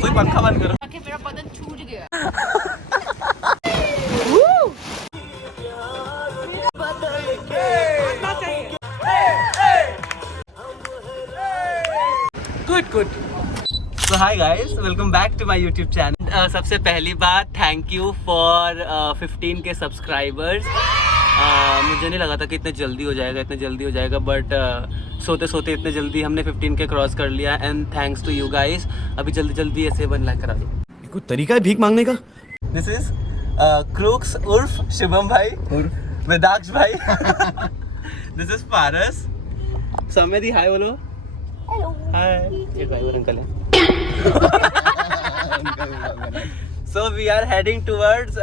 कोई पंखा बंद करो। मेरा बदन छूट गया। Good. So hi guys, welcome back to my YouTube channel. सबसे पहली बात थैंक यू फॉर 15 के सब्सक्राइबर्स। मुझे नहीं लगा था कि इतने जल्दी हो जाएगा बट सोते सोते इतने जल्दी हमने 15 के क्रॉस कर लिया and thanks to you guys. अभी जल्दी ऐसे 1 लाख करा दो। कोई तरीका है भीख मांगने का? दिस इज क्रूक्स उर्फ शिवम भाई उर्फ वेदाक्ष भाई। दिस इज पारस। समय दी हाय बोलो। हेलो। हाय, ये ड्राइवर अंकल है। So we are heading towards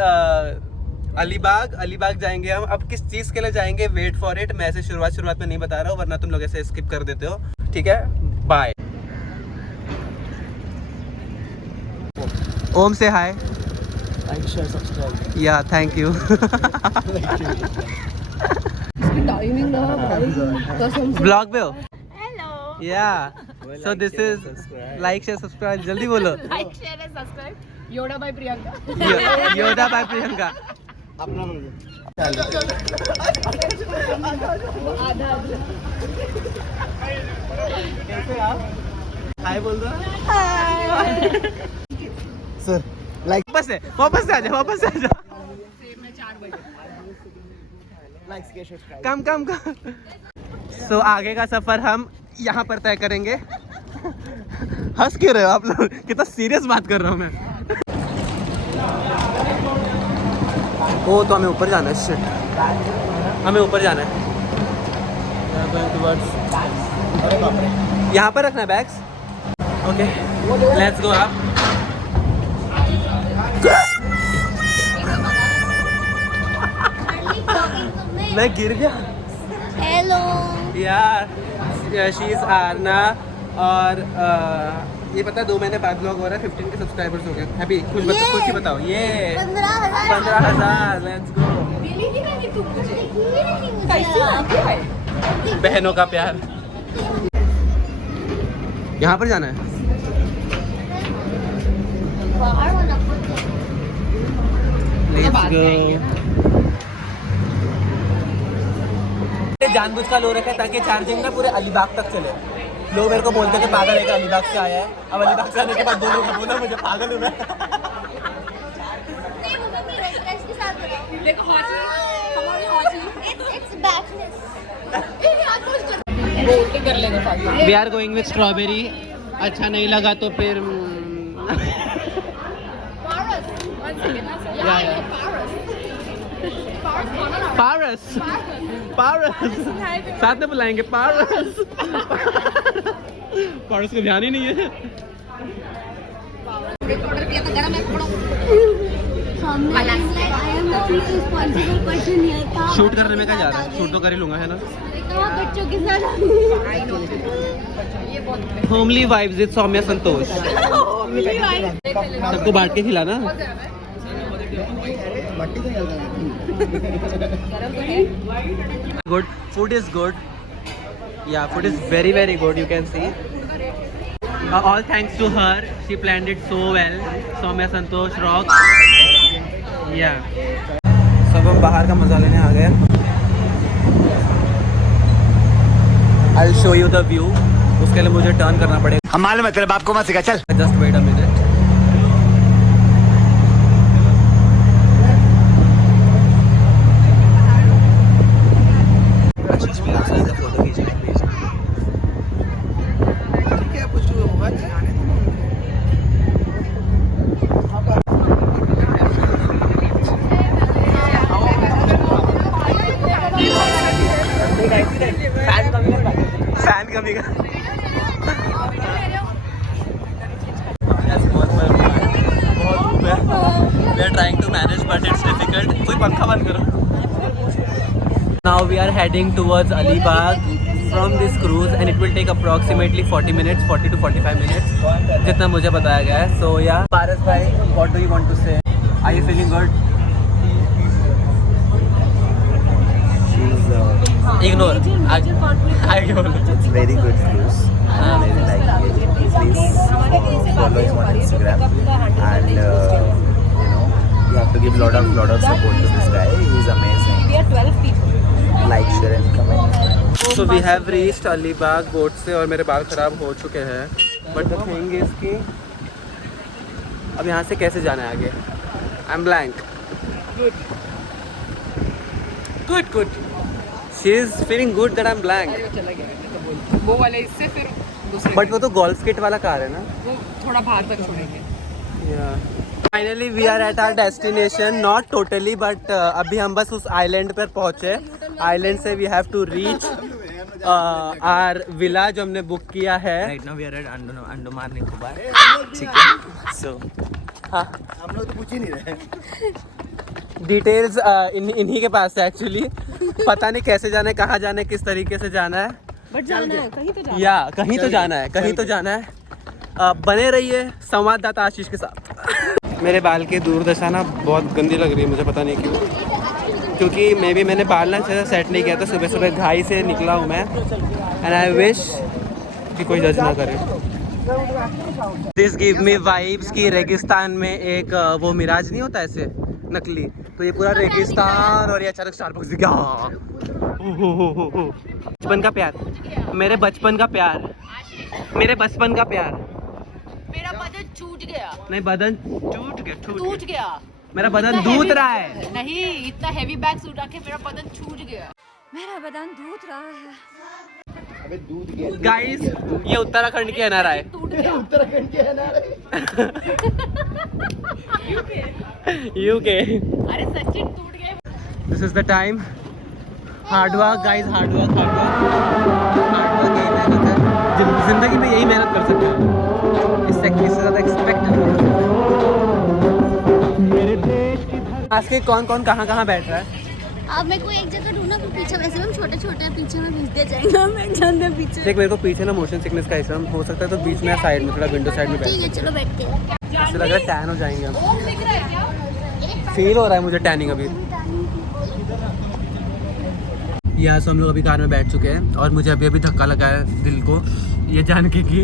Alibag जाएंगे हम। अब किस चीज के लिए जाएंगे, वेट फॉर इट। मैं ऐसे शुरुआत में नहीं बता रहा हूँ वरना तुम लोग ऐसे स्किप कर देते हो, ठीक है। बाय। ओम से हाय। Like share subscribe. या थैंक यू। टाइमिंग ना भाई कसम से। ब्लॉग पे हो? हेलो। या so this is like share subscribe. जल्दी बोलो। Like share and subscribe. योड़ा बाय प्रियंका। योदा बाय प्रियंका। अपना बोल। हाय बोल दो। सर लाइक वापस से आ जा। Like share subscribe. Come. So आगे का सफर हम यहाँ पर तय करेंगे। हंस क्यों रहे हो आप लोग? कितना सीरियस बात कर रहा हूँ मैं। ओ तो हमें ऊपर जाना है। शिट, हमें ऊपर जाना है। अरे बाप रे। यहाँ पर रखना है बैग्स। ओके लेट्स गो आप। मैं गिर गया हेलो। यार। शी इज आरना और ये पता है 2 महीने बाद ब्लॉग हो रहा है। 15 के सब्सक्राइबर्स हो गए। हैप्पी खुशी बताओ। ये 15,000। Let's go. बहनों का प्यार। यहाँ पर जाना है। Let's go. जानबूझ का लो रखा है ताकि चार्जिंग ना पूरे अलीबाग तक चले। लोग मेरे को बोलते हैं कि पागल है कि अलीबाग से आया है। अब अलीबाग से आने के बाद 2 लोग बोला मुझे पागल हूँ मैं। We are going with strawberry. अच्छा नहीं लगा तो फिर पारस साथ में बुलाएंगे। पारस को ध्यान ही नहीं है। शूट करने में क्या जा रहा है? शूट तो कर ही लूंगा, है ना। बच्चों के साथ होमली वाइब्स विद सौम्या संतोष। सबको बांट के खिलाना। Good. Food is good. Yeah, food is very good. You can see. All thanks to her. She planned it so well. Soumya Santosh Rock. Yeah. सब हम बाहर का मजा लेने आ गए। I'll show you the view. उसके लिए मुझे टर्न करना पड़ेगा। हम मालूम है तेरे बाप को मत सिखा। चल Just wait a minute. Fan कमी का। We are trying to manage but it's difficult. कोई पंखा बंद करो। Now we are heading towards Alibag from this cruise and it will take approximately 40 minutes, 40 to 45 minutes, जितना मुझे बताया गया है. So yeah, Paras bhai, what do you want to say? Are you feeling good? She's ignore major conflict आगे बोलो। It's very good views. I really like it. Please follow him on Instagram, and you have to give lot of support to this guy. He's amazing. we are 12 people. Like, share, and comment. So we have reached Alibag boat से और मेरे बाल ख़राब हो चुके हैं but the thing is कि अब यहाँ से कैसे जाना है आगे I am blank good good good she is feeling good that I am blank अरे वो चला गया तो बोल वो वाले इससे फिर दूसरे बट वो तो गोल्फ किट वाला कार है ना वो थोड़ा बाहर तक छोड़ेंगे finally we are at our destination not totally but अभी हम बस उस आइलैंड पर पहुँचे आइलैंड से we have to reach our villa जो हमने बुक किया है Right now we are at Andaman Nicobar. ठीक है. So हाँ हम लोग तो पूछ ही नहीं रहे. डिटेल्स इन्हीं के पास है एक्चुअली पता नहीं कैसे जाना है कहाँ जाना है किस तरीके से जाना है बट जाना है कहीं तो जाना या कहीं तो जाना है कहीं तो जाना है बने रहिए संवाददाता आशीष के साथ मेरे बाल की दुर्दशा ना बहुत गंदी लग रही है मुझे पता नहीं क्यों क्योंकि मैंने बाल ना अच्छे से सेट नहीं किया था सुबह सुबह घाई से निकला हूँ मैं एंड आई विश कि कोई जज ना करे दिस गिव मी वाइब्स की रेगिस्तान में एक वो मिराज नहीं होता ऐसे नकली तो ये पूरा रेगिस्तान और ये अचानक स्टारबक्स दिख गया बचपन का प्यार मेरे बचपन का प्यार मेरे बचपन का प्यार मेरा बदन छूट गया नहीं बदन टूट गया मेरा बदन दूध रहा है नहीं इतना हैवी बैग सूट रखे मेरा बदन छूट गया मेरा बदन दूध रहा है। अबे दूध गया. गाइस ये उत्तराखंड के एनआरआई है उत्तराखंड के है ना. यूके अरे सचिन टूट गए this is the time hard work guys hard work यही मेहनत है जिंदगी में यही मेहनत कर सकते हो इससे ज़्यादा एक्सपेक्ट आज के कौन कौन कहाँ बैठ रहा है अब मेरे को एक जगह ढूंढना फिर पीछे वैसे हम छोटे छोटे पीछे में भेजते जाएंगे मैं जानते पीछे देख मेरे को पीछे ना मोशन सिकनेस का ऐसा हो सकता है तो बीच में साइड में थोड़ा विंडो साइड में बैठ ठीक है चलो बैठते हैं। ऐसे लग रहा है टैन हो जाएंगे हम फील हो रहा है मुझे टैनिंग अभी यहाँ से हम लोग अभी कार में बैठ चुके हैं और मुझे अभी धक्का लगा है दिल को ये जान के कि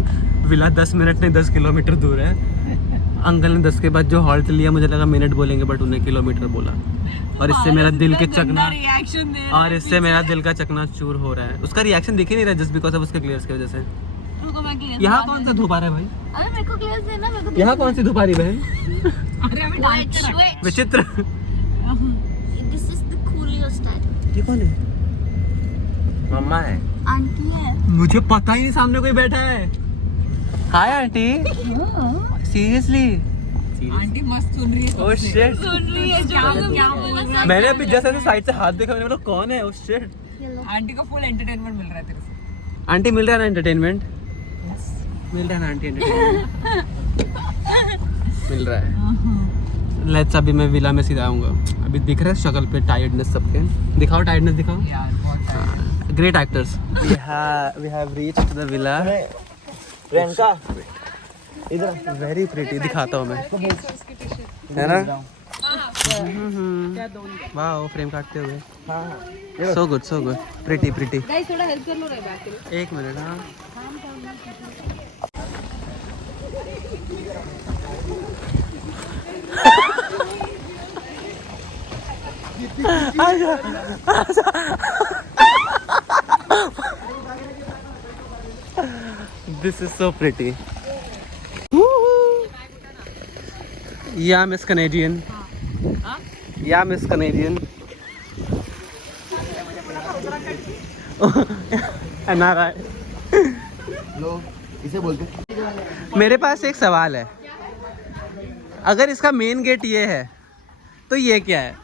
विला 10 मिनट नहीं 10 किलोमीटर दूर है अंकल ने 10 के बाद जो हॉल्ट लिया मुझे लगा मिनट बोलेंगे बट उन्हें किलोमीटर बोला और इससे मेरा दिल के चकना और इससे मेरा दिल का चकना चूर हो रहा है उसका रिएक्शन दिख ही नहीं रहा जस्ट बिकॉज ऑफ उसके ग्लेयर्स की वजह से यहाँ कौन सा धूप आ रहा है भाई अरे मेरे को ग्लास देना मेरे को यहाँ कौन सी धूप आ रही है बहन विचित्र दिस इज द कूलियस्ट टाइप। ये कौन है मम्मा है. आंटी है मुझे पता ही नहीं सामने कोई बैठा है हाय आंटी सीरियसली आंटी मस्त सुन रही है ओह शिट सुन रही है क्या बोल रहा है। मैंने अभी जस्ट ऐसे साइड से हाथ देखा मैंने बोला कौन है ओह शिट आंटी को फुल एंटरटेनमेंट मिल रहा है तेरे से आंटी मिल रहा है ना एंटरटेनमेंट मिल रहा है ना आंटी एंटरटेनमेंट मिल रहा है लेट्स अभी मैं विला में सीधा आऊँगा अभी दिख रहा है शक्ल पे टायर्डनेस सबके दिखाओ टायर्डनेस दिखाओ यार बहुत great actors we have reached the villa Priyanka इधर वेरी प्रिटी दिखाता हूँ मैं है ना वाह फ्रेम काटते हुए सो गुड प्रिटी गाइस थोड़ा हेल्प कर लो रे बैक के लिए एक मिनट हाँ This is so pretty. Yeah, Miss Canadian. Yeah, Miss Canadian. NRI. लो इसे बोलते. मेरे पास एक सवाल है अगर इसका मेन गेट ये है तो ये क्या है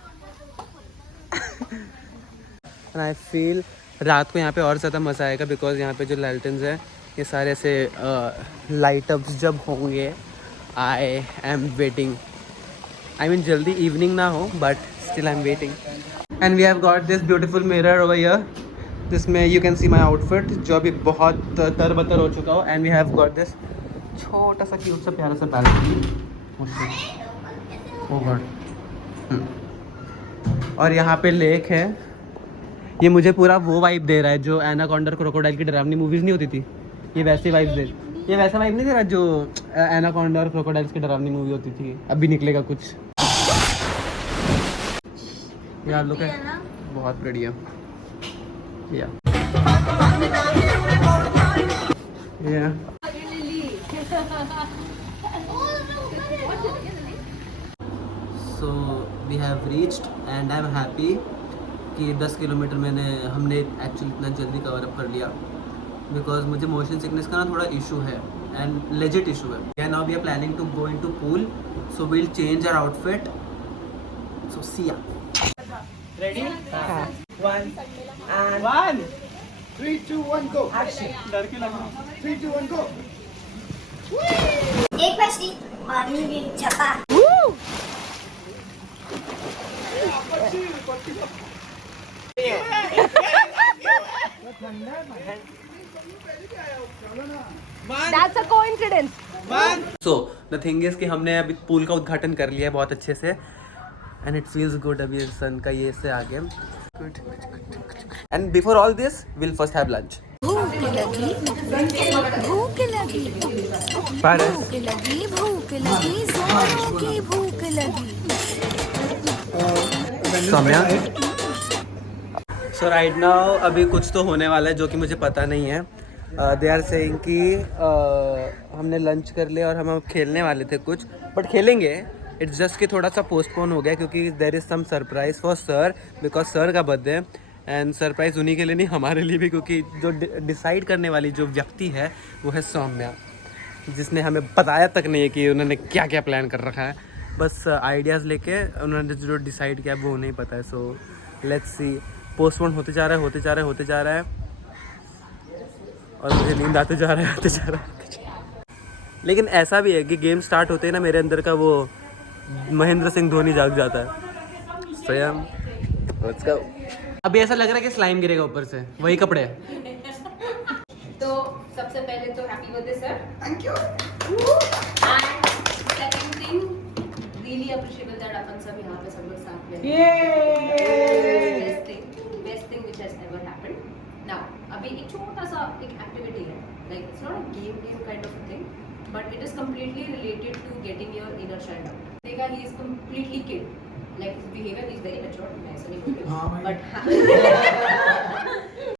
एंड आई फील रात को यहाँ पे और ज़्यादा मज़ा आएगा बिकॉज यहाँ पे जो लाइटन्स है ये सारे ऐसे लाइट अप्स जब होंगे I am waiting I mean जल्दी इवनिंग ना हो but still I am waiting and we have got this beautiful mirror over here जिसमें you can see my outfit जो अभी बहुत तरबतर हो चुका हो and we have got this छोटा सा क्यूट सा प्यारा सा बैल्कनी और यहाँ पे लेक है ये मुझे पूरा वो वाइब दे रहा है जो एनाकोंडा क्रोकोडाइल की डरावनी मूवीज नहीं होती थी, ये वैसी वाइब दे, ये वैसा वाइब नहीं दे रहा जो एनाकोंडा और क्रोकोडाइल्स की डरावनी मूवी होती थी। अभी निकलेगा कुछ यार, लुक है बहुत बढ़िया या so we have reached and I am happy कि 10 किलोमीटर हमने एक्चुअली इतना जल्दी कवर अप कर लिया, बिकॉज मुझे मोशन सिकनेस का ना थोड़ा इशू है एंड लेजिट इशू है। And now we are planning to go into pool, so we will change our outfit, so see ya. Ready? 1 3, 2, 1, go. डर क्यों लगा? 3, 2, 1, go. एक मछली और नीली छपा। That's a coincidence. So the thing is कि हमने अभी पूल का उद्घाटन कर लिया है बहुत अच्छे से एंड इट फील्स गुड। अभी सन का ये से आ गया good and before all this will first have lunch. भूख लगी भूख लगी भूख लगी भूख लगी जोरों की भूख लगी। सो राइट नाउ अभी कुछ तो होने वाला है जो कि मुझे पता नहीं है। दे आर सेइंग कि हमने लंच कर लिया और हम अब खेलने वाले थे कुछ, बट खेलेंगे। इट्स जस्ट कि थोड़ा सा पोस्टपोन हो गया क्योंकि there is some surprise for sir, because sir का बर्थडे एंड सरप्राइज़ उन्हीं के लिए नहीं हमारे लिए भी, क्योंकि जो डिसाइड करने वाली जो व्यक्ति है वो है सौम्या, जिसने हमें बताया तक नहीं है कि उन्होंने क्या क्या प्लान कर रखा है। बस आइडियाज़ लेके उन्होंने जो डिसाइड किया वो नहीं पता है। सो लेट्स सी, पोस्टपोन होते जा रहा है और मुझे नींद आते जा रहा है। लेकिन ऐसा भी है कि गेम स्टार्ट होते ही ना मेरे अंदर का वो महेंद्र सिंह धोनी जाग जाता है। स्वयं लेट्स गो। अभी ऐसा लग रहा है कि स्लाइम गिरेगा ऊपर से, वही कपड़े हैं। तो सबसे पहले तो happy birthday sir. Thank you. And second thing really appreciable that अपन सब यहाँ पे सब लोग साथ में best thing which has ever happened. Now अभी एक छोटा सा एक एक्टिविटी है, like it's not a game kind of thing, but it is completely related to getting your inner child out. देखा, he is completely kid, like behaviour is very mature, मैं ऐसा नहीं बोल रही हूं, बट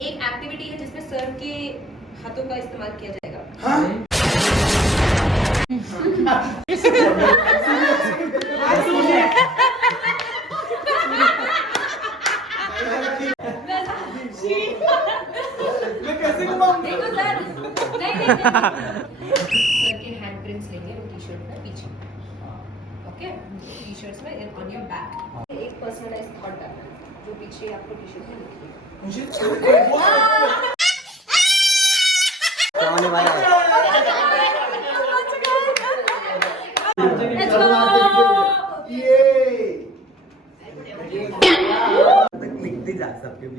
एक एक्टिविटी है जिसमें सर के हाथों का इस्तेमाल किया जाएगा। देखो सर, नहीं सर के हैंड प्रिंट्स लेंगे वो टी शर्ट में पीछे, ओके, टी शर्ट्स में ऑन योर बैक। एक पर्सनलाइज थॉट डालना है जो पीछे आपको टी शर्ट में लिखी है। क्या होने वाला है?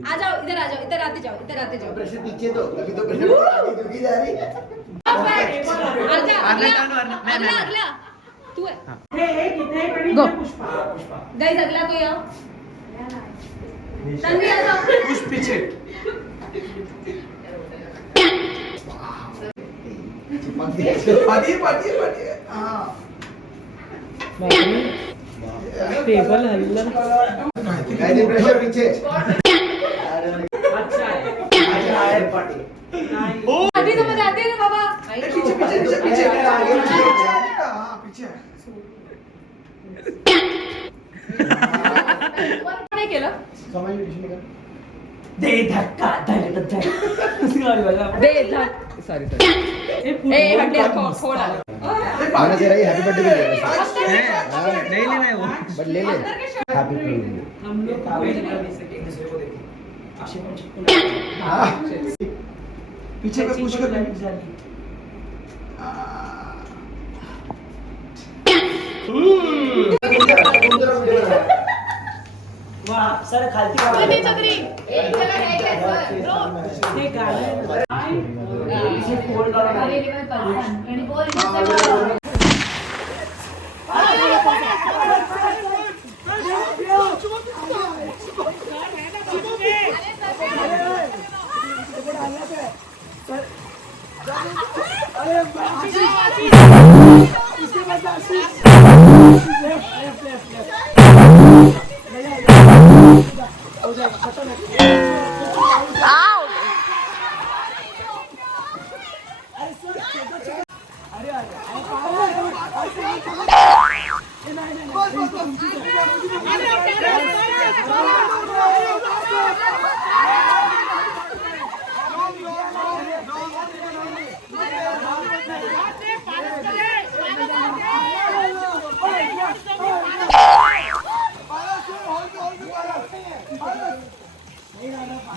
आ जाओ, इधर आ जाओ, इधर आते जाओ, इधर आते जाओ। प्रेशर पीछे तो अभी तो प्रेशर आगे दुखी जा रही है। अगला तू है। गो गाइस, अगला कोई आओ। तन्वी आ जाओ। पुश पीछे। पार्टी हां टेबल हल्ला। गाइस प्रेशर पीछे। अच्छा है पार्टी। अभी तो मजा आती है ना बाबा। पीछे हां पीछे। नहीं केलं समझ में नहीं दे धक्का दे धक सॉरी ए हड्डी खोल आ आना तेरा ये हैप्पी बर्थडे भी है। नहीं लेना है वो, बट ले ले हैप्पी बर्थडे। हम लोग पीछे का पुश कर। वाह सर खालती किती चक्री एक जगह है ब्रो हे गाणं इसे फोल्ड अरे रे भाई आणि बोल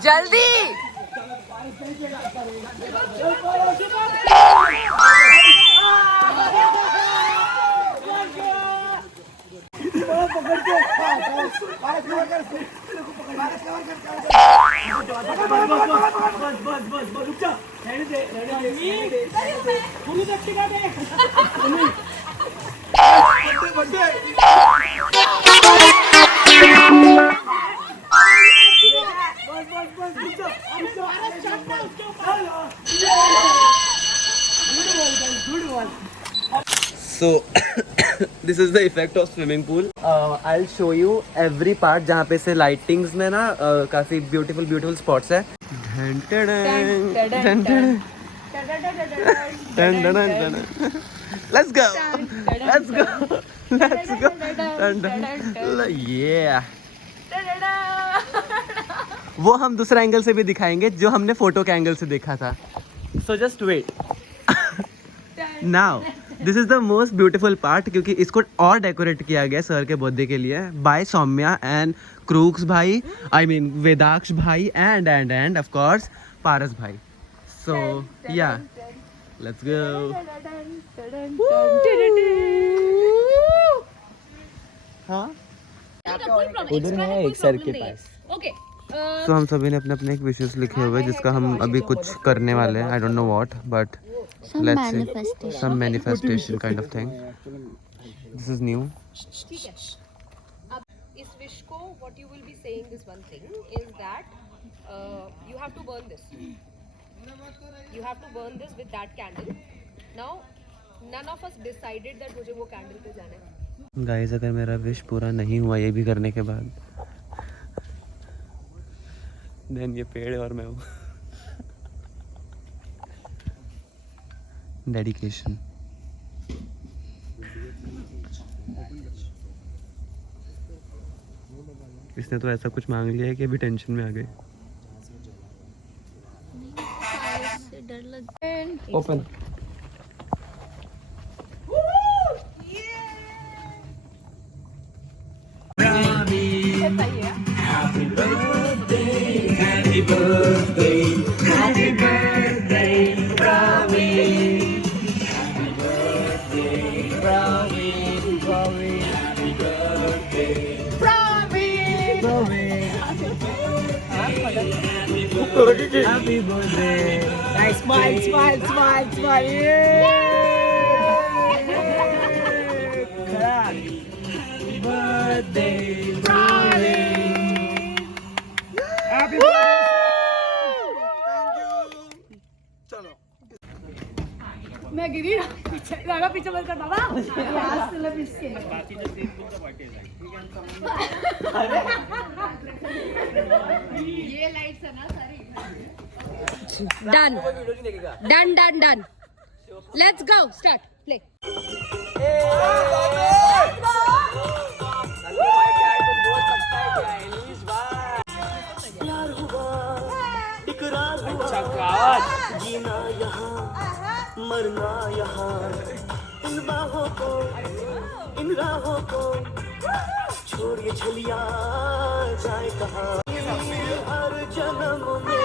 जल्दी So this is the effect of swimming pool. I'll show you every part जहाँ पे से lightings में ना काफी beautiful spots है. Let's go. Yeah. वो हम दूसरा एंगल से भी दिखाएंगे जो हमने फोटो के एंगल से देखा था. So just wait. Now this is the most beautiful part क्योंकि इसको और डेकोरेट किया गया सर के बर्थडे के लिए बाय सौम्या एंड क्रूक्स भाई, आई मीन वेदाक्ष भाई एंड ऑफ कोर्स पारस भाई. सो या लेट्स गो. हाँ उधर है एक सर के पास. तो हम सभी ने अपने अपने एक विशेष लिखे हुए जिसका हम अभी कुछ करने वाले हैं. I don't know what but let's see some manifestation kind of thing. This is new. ठीक है. अब इस wish को what you will be saying this one thing is that you have to burn this. You have to burn this with that candle. Now none of us decided that मुझे वो candle पे जाना है. Guys अगर मेरा wish पूरा नहीं हुआ ये भी करने के बाद then ये पेड़ और मैं हूँ. डेडिकेशन. इसने तो ऐसा कुछ मांग लिया है कि अभी टेंशन में आ गए. Open. Happy birthday. Nice smile. Happy birthday, Ravi. Happy birthday. Thank you. चलो. मैं गिरी ना पीछे बंद कर बाबा. आज से लग इसके. ये लाइट्स है ना सारी. Done. Let's go. Start. Play. जीना यहाँ मरना यहाँ इन बाहों को इन राहों को छोड़ ये छलिया जाए कहाँ हर जन्म में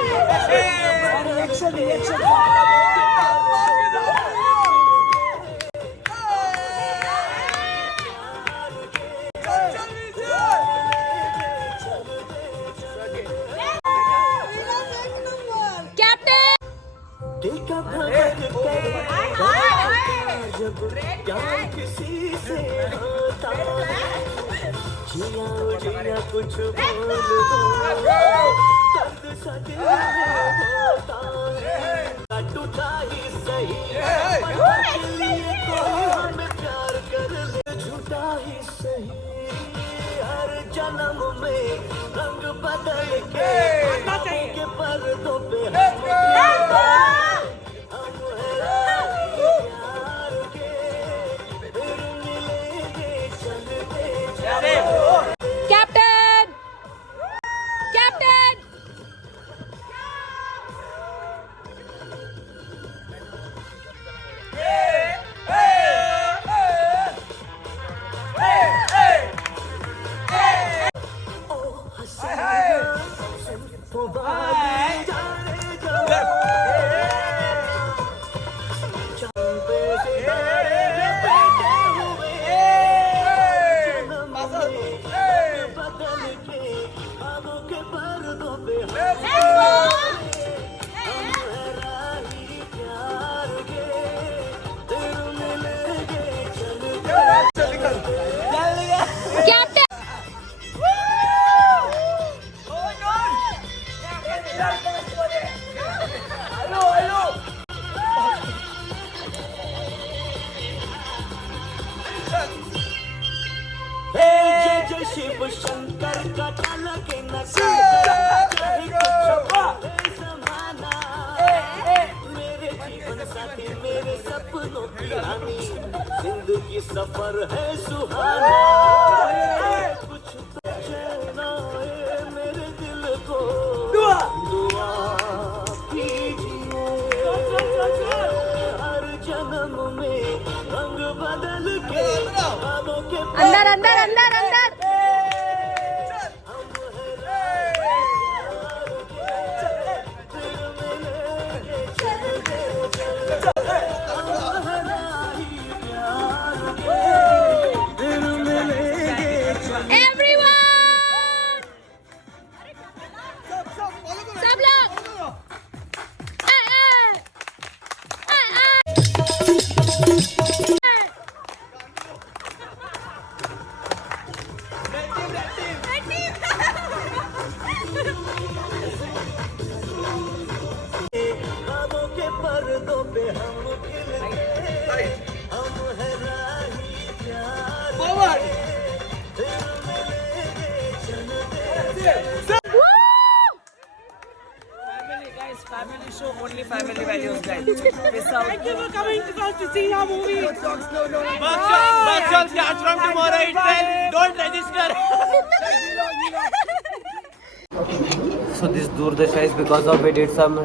किसी से होता जिया कुछ बोल दो दर्द सा दिल में होता टूटा ही सही हमें प्यार कर ले झूठा ही सही हर जन्म में रंग बदल के के पर्दों पे हम हैं राही प्यार के फिर मिलेंगे चलते चलते कैप्टन कैप्टन जय जय शिव शंकर का के न समाना मेरे जीवन साथी मेरे सपनों की रानी जिंदगी सफर है सुहाना कुछ तो चैन आए मेरे दिल को दुआ कीजिए हर जन्म में रंग बदल के ख्वाबों के अंदर अंदर अंदर अंदर सब लोग ख्वाबों के पर्दों पे हम खिलते हम हैं राही प्यार फिर मिलेंगे चलते Family show, only family values, guys. Miss out. Thank you for coming to us to see our movie. Workshop starts from tomorrow itself. Don't register. So this Durdasha is because of we did some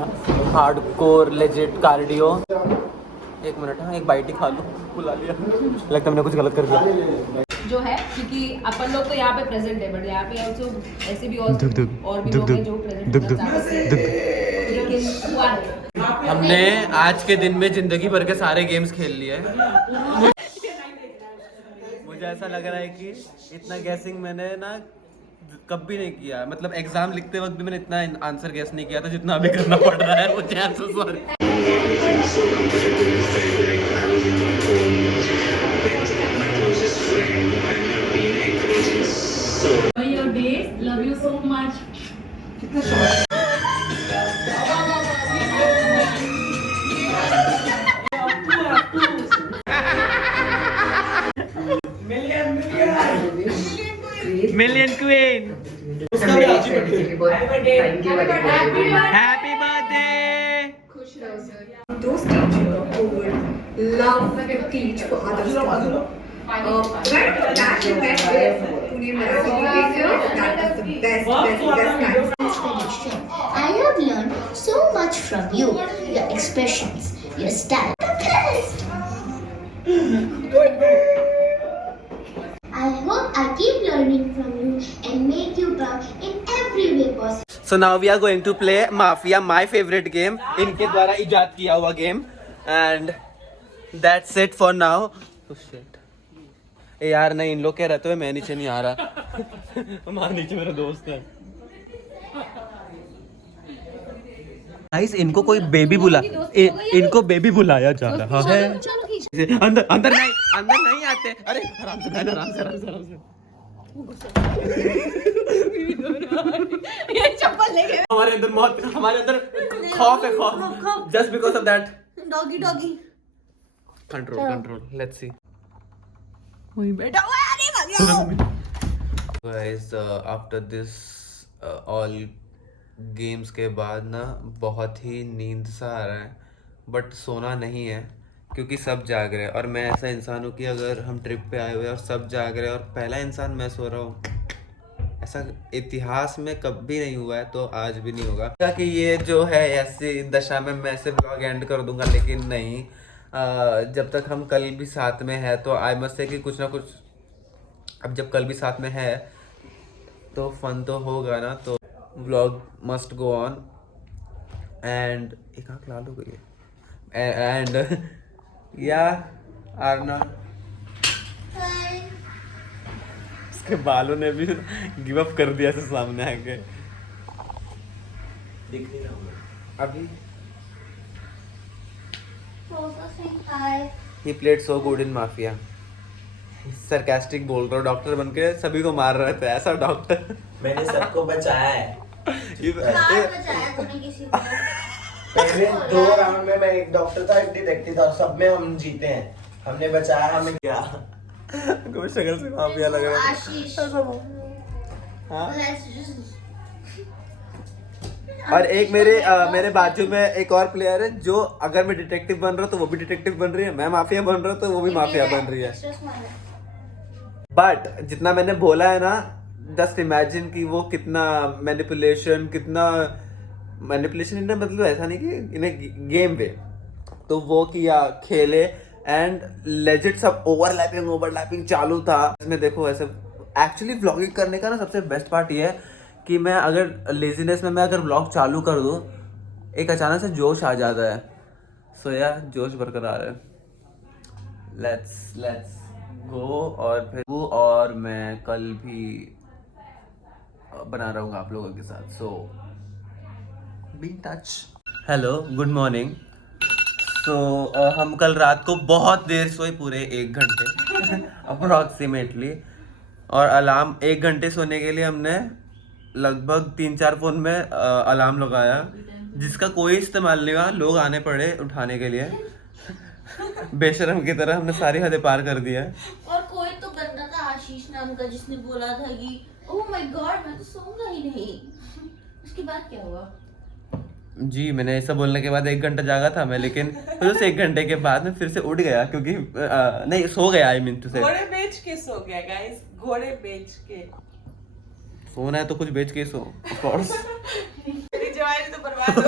hardcore legit cardio. एक minute हाँ एक bite ही खा लूँ बुला लिया लगता है मैंने कुछ गलत कर दिया जो है क्योंकि अपन लोग तो यहाँ पे प्रेजेंट है बट यहाँ पे ऑल्सो ऐसे भी और भी लोग हैं जो प्रेजेंट हमने आज के दिन में जिंदगी भर के सारे गेम्स खेल लिए हैं मुझे ऐसा लग रहा है कि इतना गैसिंग मैंने ना कभी नहीं किया मतलब एग्जाम लिखते वक्त भी मैंने इतना आंसर गैस नहीं किया था जितना अभी करना पड़ रहा है मुझे answer sorry Your days, love you so much. Million queen happy birthday Those teachers who would love to teach for others to learn. Right? That event with Pune Marathon, that was the best time. Tradition. I have learned so much from you. Your expressions, your style. The best. I hope I keep learning from you and make you proud in every way possible. So now we are going to play Mafia, my favorite game. इनके द्वारा इजाद किया हुआ game and that's it for now. Oh shit. ए यार नहीं इन लोग क्या रहते हुए मैं नीचे नहीं आ रहा हमारे नीचे मेरा दोस्त है गाइस इनको कोई बेबी बुला इनको बेबी बुलाया जा रहा है अंदर अंदर नहीं आते अरे आराम से ये चप्पल लेके हमारे अंदर खौफ है just because of that doggy control let's see guys after this all games के बाद ना बहुत ही नींद सा आ रहा है, बट सोना नहीं है क्योंकि सब जाग रहे हैं। और मैं ऐसा इंसान हूँ कि अगर हम ट्रिप पे आए हुए हैं और सब जाग रहे हैं और पहला इंसान मैं सो रहा हूँ, ऐसा इतिहास में कभी नहीं हुआ है, तो आज भी नहीं होगा। कि ये जो है ऐसी दशा में मैं ऐसे ब्लॉग एंड कर दूंगा, लेकिन नहीं, जब तक हम कल भी साथ में है तो आई मस्ट से कि कुछ ना कुछ, अब जब कल भी साथ में है तो फन तो होगा ना, तो vlog must go on. And एक आँख लाल हो गई है एंड या आरना, उसके बालों ने भी गिव अप कर दिया सामने आके, दिख नहीं रहा अभी he played so good in mafia. Sarcastic बोल रहा हूँ, डॉक्टर बन के सभी को मार रहे थे, ऐसा डॉक्टर। मैंने सबको बचाया है। पहले 2 राउंड में मैं एक डॉक्टर था, एक डिटेक्टिव था, सब में हम जीते हैं। हमने बचाया, हमें क्या शक्ल से माफिया लग रहा है। हाँ? और एक मेरे बाजू में एक और प्लेयर है जो, अगर मैं डिटेक्टिव बन रहा हूँ तो वो भी डिटेक्टिव बन रही है, मैं माफिया बन रहा हूँ तो वो भी माफिया बन रही है। बट जितना मैंने बोला है ना, जस्ट इमेजिन कि वो कितना मैनिपुलेशन इन्हें, मतलब ऐसा नहीं कि इन्हें गेम पे तो वो किया, खेले एंड लेजिट सब ओवरलैपिंग चालू था। इसमें देखो ऐसे एक्चुअली व्लॉगिंग करने का ना सबसे बेस्ट पार्ट ये है कि मैं अगर लेजीनेस में मैं अगर व्लॉग चालू कर दूँ, एक अचानक से जोश आ जाता है। सो यार जोश बरकरार है, लेट्स गो। और मैं कल भी बना रहूँगा आप लोगों के साथ, so be in touch. Hello, good morning. So हम कल रात को बहुत देर सोए, पूरे 1 घंटे अप्रॉक्सीमेटली, और अलार्म 1 घंटे सोने के लिए हमने लगभग 3-4 फ़ोन में अलार्म लगाया, जिसका कोई इस्तेमाल नहीं हुआ। लोग आने पड़े उठाने के लिए, बेशरम की तरह हमने सारी हदें पार कर दिया। और कोई तो बंदा था आशीष नाम का, जिसने बोला था कि ओह माय गॉड मैं तो सोऊंगा ही नहीं। उसके बाद क्या हुआ? जी, मैंने ऐसा बोलने के बाद 1 घंटा जागा था मैं, लेकिन फिर उस 1 घंटे के बाद मैं फिर से उठ गया, क्योंकि नहीं सो गया। आई मीन टू से घोड़े बेच के सो गया गाइस, घोड़े बेच के। सोना है तो कुछ बेच के सो, ऑफ कोर्स। तो बर्बाद हो।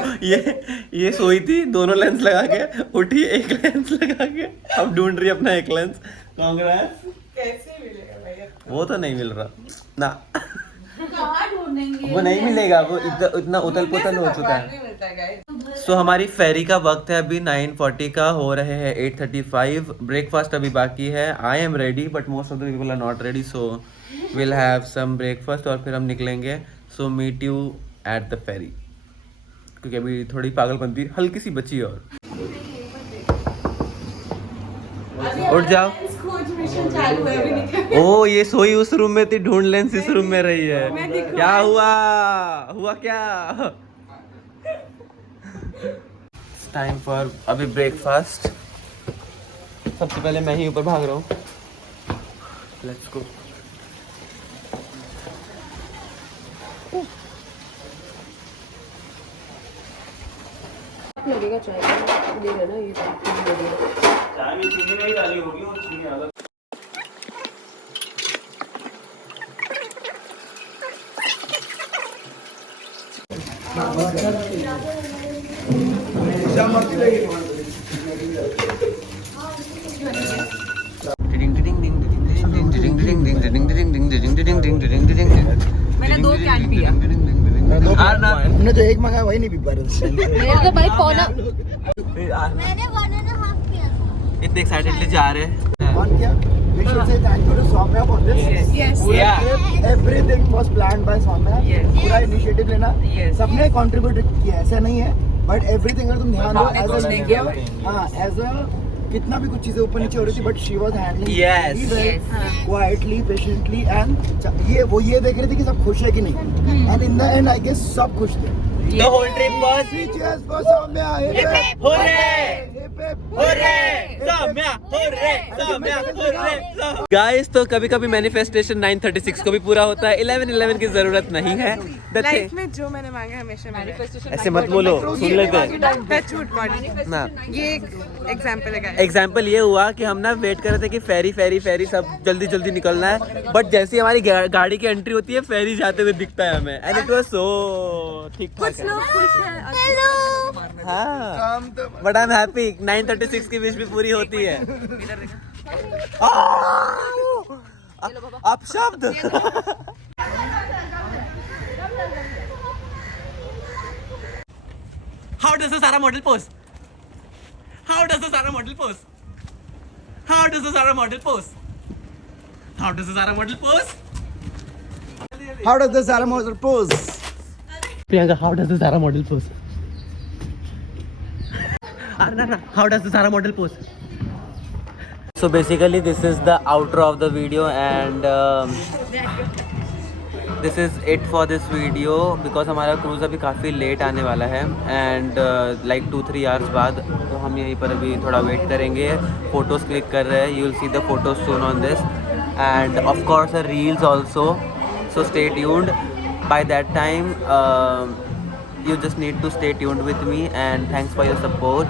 ये सोई थी, दोनों लेंस लगा के उठी, एक लेंस लगा के अब ढूंढ रही है अपना एक लेंस। कांग्रेस। कैसे मिलेगा भाई? वो तो नहीं मिल रहा ना, कहाँ ढूंढेंगे? वो नहीं मिलेगा, वो इतना उथल पुथल हो चुका है। सो हमारी फेरी का वक्त है अभी 9:40 का, हो रहे हैं 8:35। ब्रेकफास्ट अभी बाकी है। I am ready but most of the people are not ready, so will have some breakfast और फिर हम निकलेंगे। So meet you at the ferry, क्योंकि अभी थोड़ी पागलपंती हल्की सी बची है। और उठ जाओ। खोज मिशन चालू है, अभी निकल। ओ ये सोई उस रूम में थी, ढूंढ लेंस इस रूम में रही है। क्या हुआ क्या? टाइम फॉर अभी ब्रेकफास्ट। सबसे पहले मैं ही ऊपर भाग रहा हूँ। Let's go. लगेगा चाय दे रहा ना, ये चाय में चीनी नहीं डाली होगी, और चीनी अलग। मैंने 2 कैन पिया। हमने तो 1 मंगाया, वही नहीं पी पा रहे। मेरे तो भाई पौना। मैंने 1.5 किया था। इतने एक्साइटेडली जा रहे हैं। On क्या? We should say thank you to Soumya for this. Yes. Yeah. Everything was planned by Soumya. Yes. पूरा इनिशिएटिव लेना, Yes. सबने कंट्रीब्यूट किया, ऐसा नहीं है, बट एवरीथिंग अगर तुम ध्यान दो, सबने कुछ नहीं किया भाई। हाँ, एज अ कितना भी कुछ चीजें ऊपर नीचे हो रही थी, but she was handling Yes. Quietly, patiently, and ये देख रही थी कि सब खुश है कि नहीं, and in the end I guess सब खुश थे। The whole trip was Cheers for Soumya. Hip hip. Hooray! Hip hip. Hooray! Soumya! Guys तो कभी कभी मैनिफेस्टेशन 936 को भी पूरा होता है, 1111 की जरूरत नहीं है। लाइफ में जो मैंने मांगा हमेशा मैनिफेस्टेशन ऐसे मत बोलो, सुन लेते हैं ना। ये एक एग्जांपल है। एग्जाम्पल ये हुआ कि हम ना वेट कर रहे थे कि फेरी सब जल्दी जल्दी निकलना है, बट जैसे ही हमारी गाड़ी की एंट्री होती है फेरी जाते हुए दिखता है हमें, एंड इट वाज सो ठीक ठाक है। हाँ, बट आई एम हैप्पी 936 की विश भी पूरी होती है। अब शब्द How does the Sara model pose? How does the Sara model pose? How does the Sara model pose? How does the Sara model pose? How does the Sara model pose? Priyanka, how does the Sara model pose? No. How does the Sara model pose? So basically this is the outro of the video, and this is it for this video because हमारा cruise अभी काफ़ी late आने वाला है, and like 2-3 hours बाद, तो हम यहीं पर अभी थोड़ा वेट करेंगे। फ़ोटोज़ क्लिक कर रहे हैं, you will see the photos soon on this, end of course reels also, so stay tuned. By that time you just need to stay tuned with me, and thanks for your support.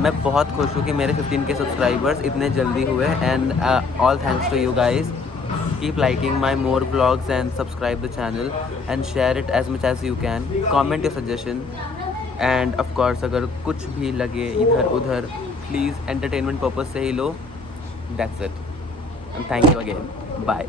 मैं बहुत खुश हूँ कि मेरे 15K subscribers इतने जल्दी हुए, and all thanks to you guys. Keep liking my more vlogs and subscribe the channel and share it as much as you can. Comment your suggestion, and of course अगर कुछ भी लगे इधर उधर please entertainment purpose से ही लो. That's it, and thank you again. Bye.